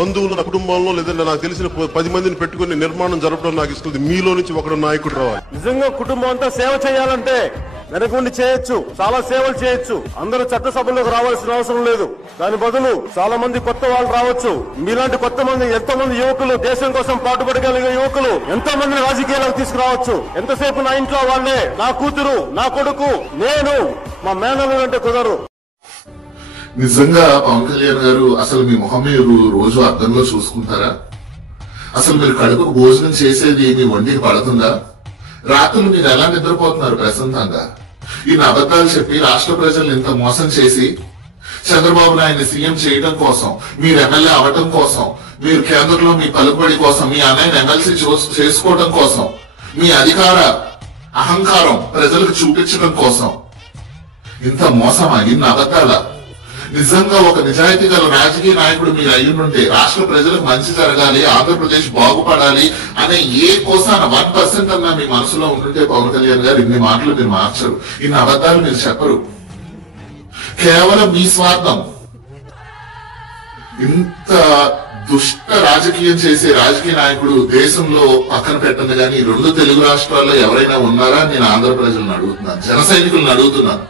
బంధువులు నా కుటుంబంలో లేదంటే నాకు తెలిసిన 10 మందిని పెట్టుకుని నిర్మాణం జరపడం నాకు ఇస్తుంది. మీలో నుంచి ఒకడు నాయకుడు రావాలి. నిజంగా కుటుంబం అంతా సేవ చేయాలంటే వెనకుండి చేయొచ్చు, చాలా సేవలు చేయొచ్చు. అందరూ చట్టసభలోకి రావాల్సిన అవసరం లేదు. దాని బదులు చాలా మంది కొత్త వాళ్ళు రావచ్చు. మీలాంటి ఎంతో మంది యువకులు, దేశం కోసం పాటుపడగలిగే యువకులు ఎంతో మందిని రాజకీయాలకు తీసుకురావచ్చు. ఎంతసేపు నా ఇంట్లో వాళ్ళే, నా కూతురు, నా కొడుకు, నేను, మా మేనల్లుడు అంటే కుదరరు. నిజంగా పవన్ కళ్యాణ్ గారు అసలు మీ మొహం మీరు రోజు అద్దంలో చూసుకుంటారా? అసలు మీరు కడుపుకు భోజనం చేసేది మీ ఒంటికి పడుతుందా? రాత్రులు మీరు ఎలా నిద్రపోతున్నారు ప్రశాంతంగా? ఈ అబద్ధాలు చెప్పి రాష్ట్ర ప్రజల్ని ఇంత మోసం చేసి చంద్రబాబు నాయుడిని సీఎం చేయడం కోసం, మీరు ఎమ్మెల్యే అవటం కోసం, మీరు కేంద్రంలో మీ పలుకుబడి కోసం, మీ అన్నయ్యని ఎమ్మెల్సీ చేసుకోవడం కోసం, మీ అధికార అహంకారం ప్రజలకు చూపించడం కోసం ఇంత మోసమా? ఇన్ని అబద్ధాలా? నిజంగా ఒక నిజాయితీ గల రాజకీయ నాయకుడు మీరు అయ్యుంటే రాష్ట్ర ప్రజలకు మంచి జరగాలి, ఆంధ్రప్రదేశ్ బాగుపడాలి అనే ఏ కోసాన 1% అన్నా మీ మనసులో ఉంటుంటే పవన్ కళ్యాణ్ గారు ఇన్ని మాటలు మీరు మార్చరు, ఇన్ని అబద్ధాలు మీరు చెప్పరు. కేవలం మీ స్వార్థం. ఇంత దుష్ట రాజకీయం చేసే రాజకీయ నాయకుడు దేశంలో పక్కన పెట్టండి కానీ 2 తెలుగు రాష్ట్రాల్లో ఎవరైనా ఉన్నారా? నేను ఆంధ్ర ప్రజలను అడుగుతున్నాను, జన సైనికులను అడుగుతున్నాను.